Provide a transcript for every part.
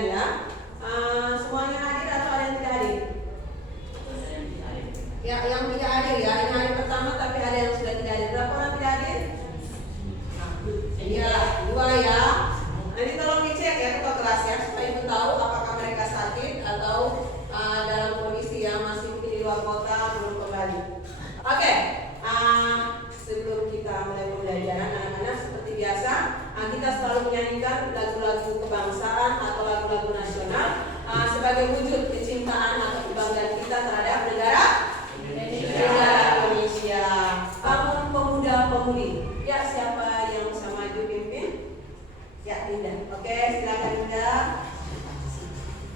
kalian ya. Semuanya hadir atau ada yang tidak hadir? Ya, yang tidak hadir ya. Ini hari pertama tapi ada yang sudah tidak hadir. Berapa orang tidak hadir? Iya, 2 ya. Nanti tolong dicek ya ketua kelas ya, supaya ibu tahu apakah mereka sakit atau dalam kondisi yang masih mungkin di luar kota belum kembali. Oke, sebelum kita mulai pembelajaran anak-anak seperti biasa, kita selalu menyanyikan lagu-lagu kebangsaan atau lagu-lagu nasional sebagai wujud kecintaan atau kebanggaan kita terhadap negara Indonesia. Bangun pemuda-pemudi. Ya, siapa yang bisa maju pimpin? Ya, Linda. Oke, silakan Linda.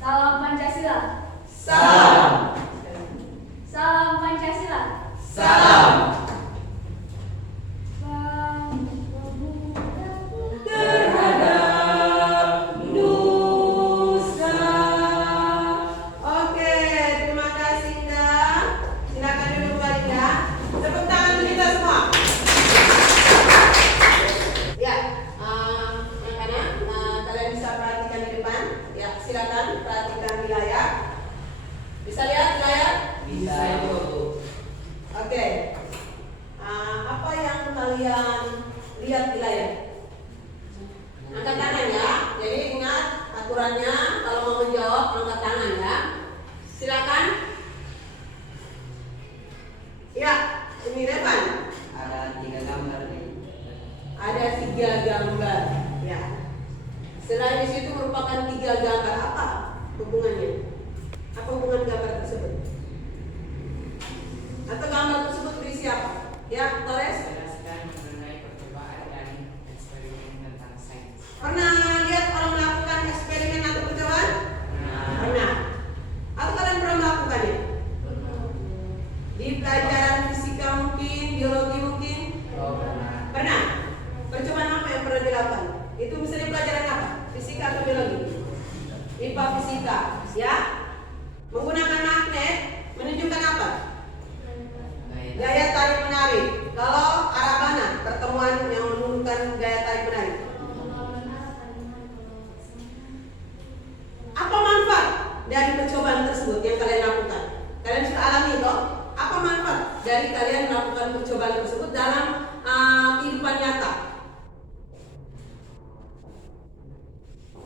Salam Pancasila. Salam. Salam Pancasila. Salam. Terhadap nusa. Oke, terima kasih Linda. Silakan duduk kembali ya. Tepuk tangan kita semua. Ya, anak-anak, kalian bisa perhatikan di depan. Ya, silakan perhatikan di layar. Bisa lihat di layar? Bisa, Ibu. Oke. Apa yang kalian lihat di layar? Angkat tangan ya. Jadi ingat aturannya, kalau mau menjawab angkat tangan ya. Silakan. Ya, ini depan. Ada 3 gambar nih. Ada 3 gambar. Ya. Selain di situ merupakan 3 gambar, apa hubungannya? Apa hubungan gambar tersebut? Atau gambar tersebut berisi apa? Ya, Torres? Jelaskan mengenai percobaan dan eksperimen tentang sains. Pernah lihat orang melakukan eksperimen atau percobaan? Pernah. Atau kalian pernah melakukannya? Di pelajaran fisika mungkin, biologi mungkin? Pernah. Percobaan apa yang pernah dilakukan? Itu misalnya pelajaran apa? Fisika atau biologi? IPA fisika, ya? Menggunakan magnet menunjukkan apa? Gaya tarik menarik. Kalau arah mana pertemuan yang menunjukkan gaya tarik menarik? Apa manfaat dari percobaan tersebut yang kalian lakukan? Kalian sudah alami toh? Apa manfaat dari kalian melakukan percobaan tersebut dalam kehidupan nyata?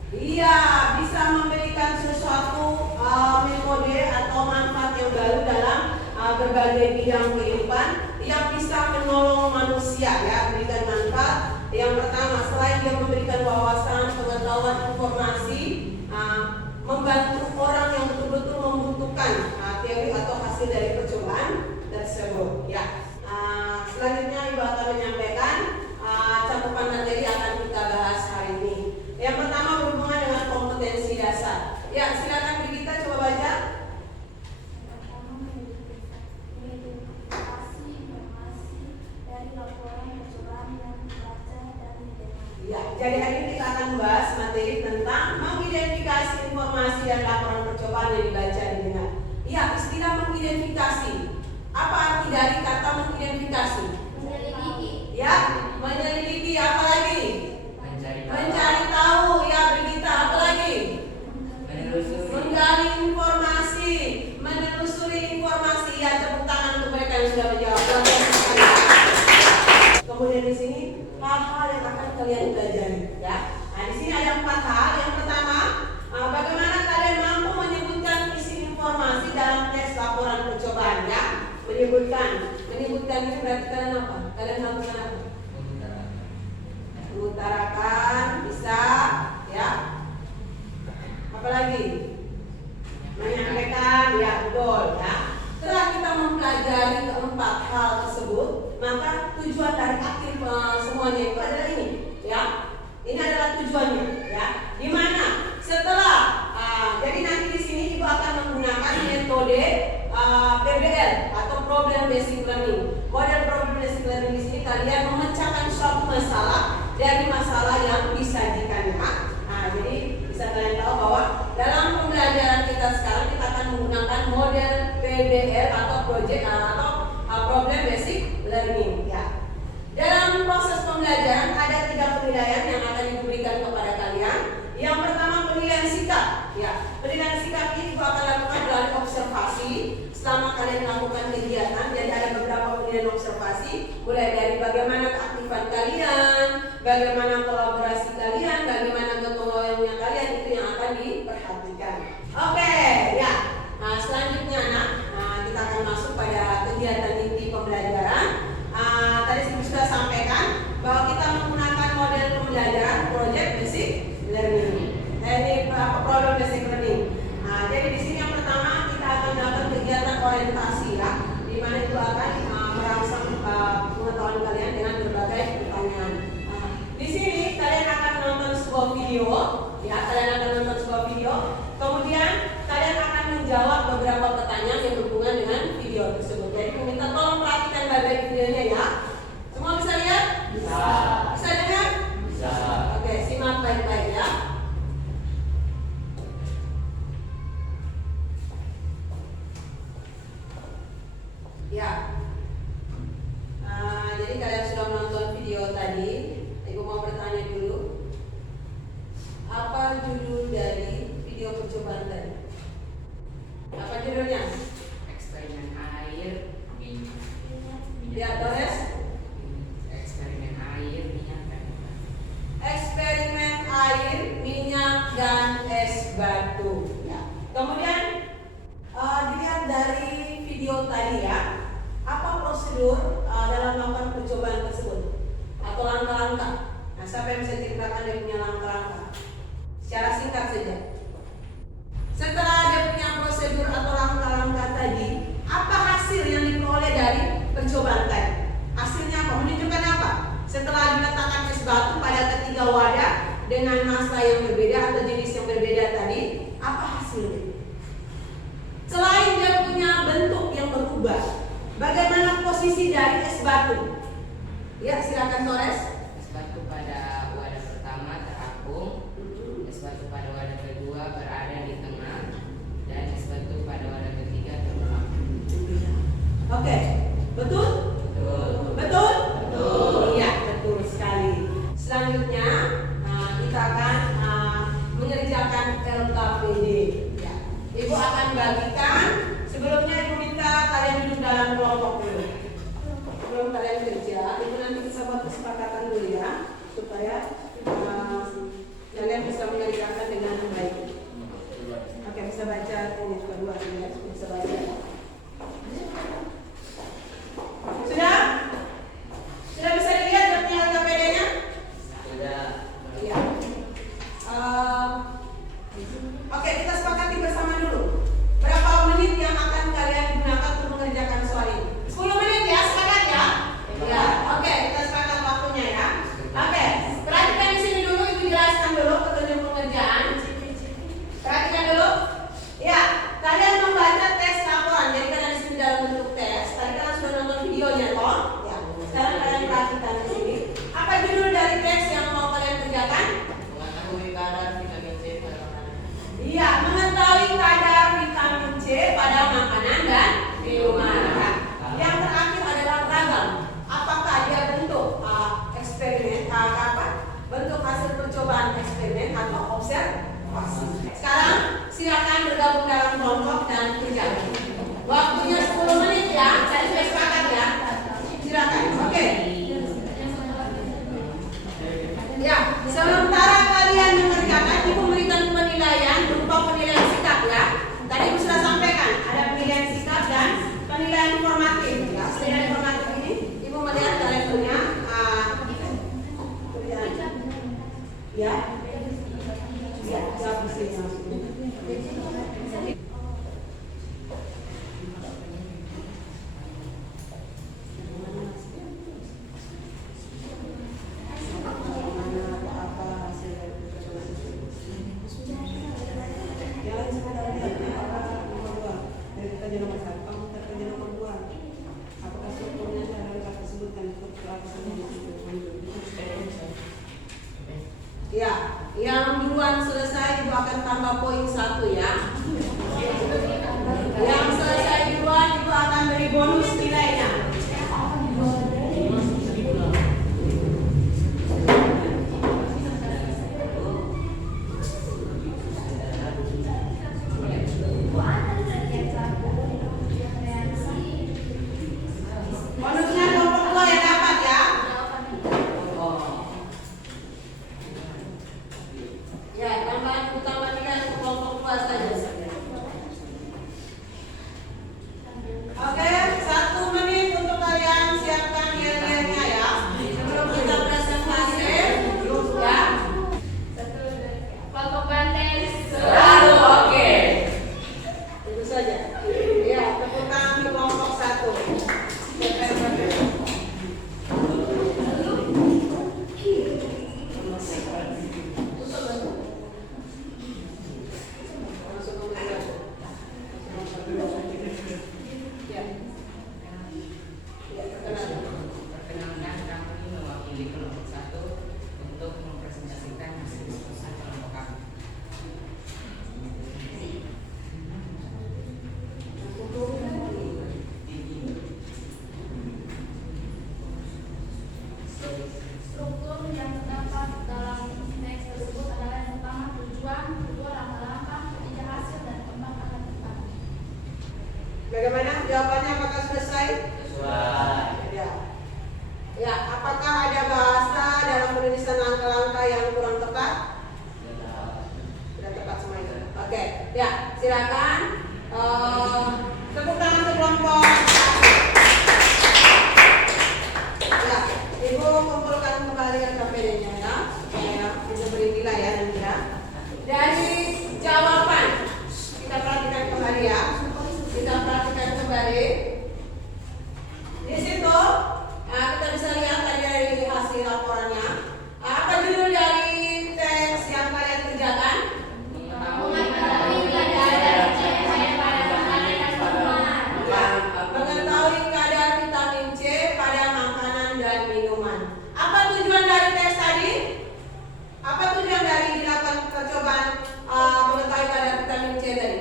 Iya, bisa memberikan sesuatu metode atau manfaat yang baru dalam berbagai bidang kehidupan yang bisa menolong manusia ya, memberikan manfaat. Yang pertama, selain dia memberikan wawasan, pengetahuan, informasi, membantu orang yang betul-betul membutuhkan teori atau hasil dari percobaan tersebut ya. Selanjutnya Ibu akan menyampaikan cakupan materi akan kita bahas hari ini. Yang pertama berhubungan dengan kompetensi dasar. Ya, silakan Brigita coba baca. Ya, jadi hari ini kita akan membahas materi tentang mengidentifikasi informasi dan laporan percobaan yang dibaca dan didengar. Ya, istilah mengidentifikasi. Apa arti dari kata mengidentifikasi? Menyelidiki. Ya, menyelidiki. Apa lagi? Mencari Mencari tahu. Ya, Brigita. Apa lagi? menelusuri. Menggali informasi, menelusuri informasi. Ya, tepuk tangan untuk mereka yang sudah menjawab. Kemudian di sini hal-hal yang akan kalian pelajari ya. Nah, di sini ada 4 hal. Yang pertama, bagaimana kalian mampu menyebutkan isi informasi dalam tes laporan percobaan ya. Menyebutkan ini berarti kalian apa? Kalian lakukan apa? Mengutarakan, bisa ya. Apalagi? Menyampaikan, ya betul ya. Setelah kita mempelajari keempat hal tersebut, maka tujuan dari akhir semuanya itu adalah ini ya. Ini adalah tujuannya ya. Dimana setelah jadi nanti di sini Ibu akan menggunakan metode PBL atau Problem Basic Learning. Model Problem Basic Learning di sini kalian memecahkan suatu masalah dari masalah yang disajikan ya. Nah, jadi bisa kalian tahu bahwa dalam pembelajaran kita sekarang kita akan menggunakan model PBL atau Project atau Problem Basic Learning ya. Dalam proses pembelajaran ada 3 penilaian yang akan diberikan kepada kalian. Yang pertama penilaian sikap. bagaimana kolaborasi kalian, bagaimana gotong royongnya kalian, itu yang akan diperhatikan. Oke, ya. Nah, selanjutnya kita akan masuk pada kegiatan inti pembelajaran. Tadi saya sudah sampaikan bahwa kita menggunakan model pembelajaran project basic learning. Ini problem basic learning. Jadi di sini yang pertama kita akan melakukan kegiatan orientasi ya, di mana itu akan merangsang pengetahuan kalian dengan berbagai pertanyaan. Di sini kalian akan menonton sebuah video, ya, kalian akan menonton sebuah video. Kemudian kalian akan menjawab beberapa pertanyaan yang berhubungan dengan video tersebut. Jadi meminta tolong perhatikan baik-baik videonya ya. Semua bisa lihat? Bisa. Bisa dengar? Bisa. Oke, simak baik-baik ya. Ya. Jadi kalian sudah menonton video tadi. Ibu mau bertanya dulu. Apa judul dari video percobaan tadi? Apa judulnya? Eksperimen air, minyak. Ya, Torres. Eksperimen air, minyak dan Eksperimen air, minyak, dan es batu. Ya. Kemudian dilihat dari video tadi ya, apa prosedur dalam melakukan percobaan tersebut atau langkah-langkah. Nah, siapa yang bisa ceritakan dia punya langkah-langkah? Secara singkat saja. Setelah dia punya prosedur atau langkah-langkah tadi, apa hasil yang diperoleh dari percobaan tadi? Hasilnya apa? Menunjukkan apa? Setelah diletakkan es batu pada ketiga wadah dengan massa yang berbeda atau jenis yang berbeda tadi, apa hasilnya? Selain dia punya bentuk yang berubah, bagaimana posisi dari es batu? Ya, silakan Torres. es batu pada wadah pertama terapung, es batu pada wadah kedua berada di tengah, dan es batu pada wadah ketiga terbelah. Oke, betul? Betul? Betul. Iya, betul sekali. Selanjutnya kita akan mengerjakan LKPD. Ya. Ibu akan bagikan. Sebelumnya ibu minta kalian duduk dalam kelompok dulu. Sebelum kalian kerja, ibu nanti bisa buat kesepakatan dulu ya, supaya kalian bisa mengerjakan dengan baik. Oke, bisa baca ini kedua ya, bisa baca. Sudah? Sudah bisa dilihat daftar LKPD-nya? Sudah. Iya. Oke, kita sepakati bersama dulu. Berapa menit yang akan kalian gunakan untuk mengerjakan soal ini? 10 menit ya, sepakat ya? Ya. Oke, kita sepakat waktunya ya. Oke, perhatikan di sini dulu, ibu jelaskan dulu petunjuk pengerjaan. Perhatikan dulu. Ya, kalian membaca teks laporan. Jadi kan di sini dalam bentuk tes. Tadi kalian sudah nonton videonya toh? Ya. Sekarang kalian perhatikan di sini. Apa judul dari teks yang mau kalian kerjakan? Mengetahui kadar vitamin C pada makanan. Iya, mengetahui kadar vitamin C pada makanan dan minuman. Ya. Yang terakhir adalah ragam. Apakah dia bentuk eksperimen apa? Bentuk hasil percobaan eksperimen atau observasi. Sekarang silakan bergabung dalam kelompok dan kerja. Waktunya 10 menit ya. Saya sudah sepakat ya. Silakan. Oke. Ya, sementara kalian mengerjakan, ibu memberikan penilaian berupa penilaian sikap ya. Tadi ibu sudah sampaikan ada penilaian sikap dan penilaian formatif. Ya, penilaian formatif ini ibu melihat levelnya ya. Ya, jawab di sini langsung. Ya, yang duluan selesai ibu akan tambah poin 1 ya. Yang selesai duluan ibu akan beri bonus nilainya. Bonusnya kelompok 2 yang dapat ya. Ya, silakan. Tepuk tangan untuk kelompok. Ya, Ibu kumpulkan kembali KPD-nya ya. Ya, bisa beri nilai ya nanti ya. Dari jawaban kita perhatikan kembali ya. Kita perhatikan kembali. Di situ kita bisa lihat tadi dari hasil laporannya. Apa judul dari tes yang kalian kerjakan? Mengetahui kadar vitamin C pada makanan dan minuman. Apa tujuan dari tes tadi? Apa tujuan dari dilakukan percobaan mengetahui kadar vitamin C tadi?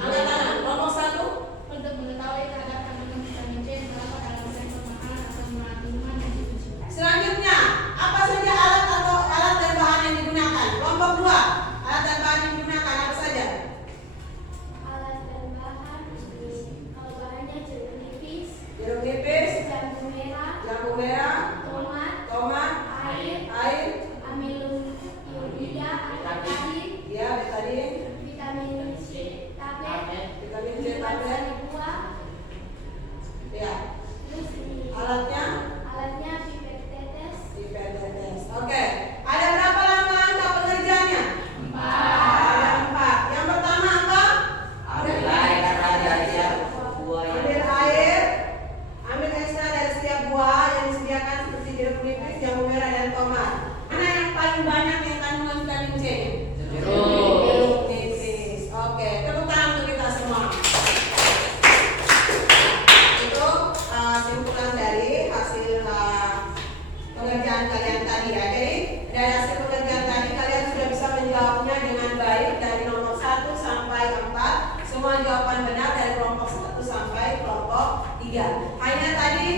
Angkat tangan. Kelompok 1. Untuk mengetahui kadar kandungan vitamin C berapa dalam sampel makanan atau minuman yang diuji. Selanjutnya, apa saja alat atau alat dan bahan yang digunakan? Kelompok 2. Alat dan bahan yang digunakan apa saja? Alat dan bahan, kalau bahannya jeruk nipis, Jeruk nipis, jambu merah, tomat, air, amilum urea atau betadin, ya betadin, vitamin C tablet, vitamin C minuman tablet, sari buah, ya. terus ini Alatnya pipet tetes, pipet tetes. Oke, ada berapa lama angka pengerjaannya? 4. Ada 4. Yang pertama apa? Ambil air, ambil ekstra dari setiap buah yang disediakan seperti jeruk nipis, jambu merah dan tomat. Mana yang paling banyak yang kandungan vitamin C? Jeruk nipis. Oke, tepuk tangan untuk kita semua. Itu simpulan dari hasil pengerjaan kalian tadi ya. Jadi dari hasil pengerjaan tadi kalian sudah bisa menjawabnya dengan baik dari nomor 1 sampai 4. Semua jawaban benar dari kelompok 1 sampai kelompok 3. Hanya tadi